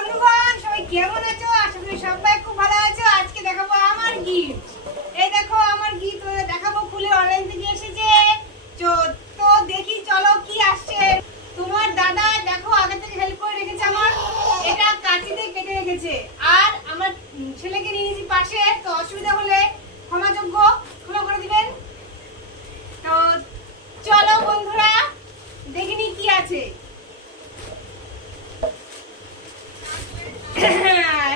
বন্ধুগণ, সবাই কেমন আছো? আশা করি সবাই খুব ভালো আছো। আজকে দেখাবো আমার গিফট এই দেখো, আমার গিফট দেখাবো। খুলে অনলাইন থেকে এসেছে। তো দেখি, চলো কি আসছে। তোমার দাদা, দেখো, আগে থেকে হেল্প করে রেখেছে আমার। এটা কাঁচিতে কেটে রেখেছে। আর আমার ছেলেকে নিয়ে নিয়েছি পাশে। তো অসুবিধা হলে ক্ষমাযোগ্য ক্ষমা করে দিবেন তো চলো বন্ধুরা দেখিনি কি আছে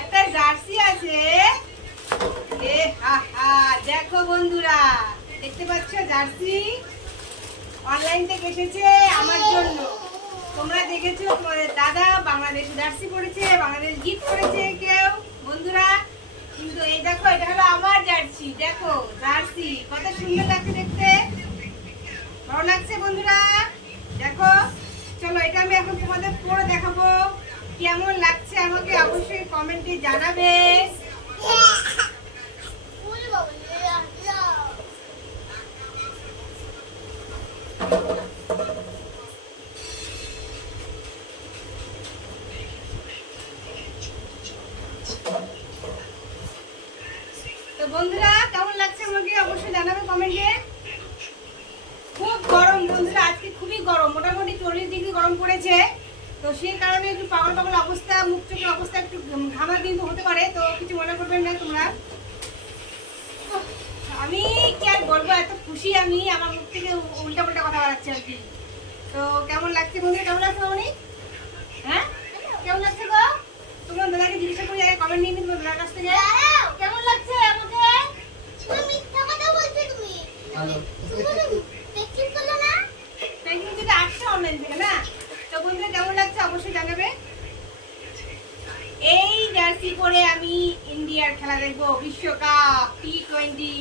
একটা জার্সি আছে। দেখতে পাচ্ছ জার্সি? অনলাইন তোমরা বাংলাদেশ জার্সি পড়েছে বাংলাদেশ গিফট করেছে কেউ? বন্ধুরা, কিন্তু এই দেখো, এটা হলো আমার জার্সি। দেখো, জার্সি, কত সুন্দর লাগছে দেখতে। ভালো লাগছে বন্ধুরা? দেখো, চলো এটা আমি এখন তোমাদের পরে দেখাবো। কেমন লাগছে কমেন্টে জানাবে। তো বন্ধুরা, কেমন লাগছে আমাকে অবশ্যই জানাবে কমেন্টে। খুব গরম বন্ধুরা, আজকে খুবই গরম, মোটামুটি চল্লিশ ডিগ্রি গরম পড়েছে। তো সেই কারণে একটু পাগল পাগল ঘামা কিন্তু হতে পারে তো কিছু মনে করবেন না তোমরা। আমি কি আর বলব এত খুশি আমি আমার মুখ থেকে উল্টা পাল্টা কথা বাড়াচ্ছে আর কি। তো কেমন লাগছে বন্ধুরা? কেমন লাগছে হ্যাঁ? কেমন লাগছে গো? তোমার দাদাকে জিজ্ঞাসা করি আগে কমেন্ট নিয়ে নিন তোমার দাদার কাছ থেকে। কেমন লাগছে আমাকে? ভালো প্যাকিং থেকে আসছে অনলাইন থেকে না? তো বন্ধুরা কেমন লাগছে অবশ্যই জানাবে। করে আমি ইন্ডিয়ার খেলা দেখব বিশ্বকাপ টি টোয়েন্টি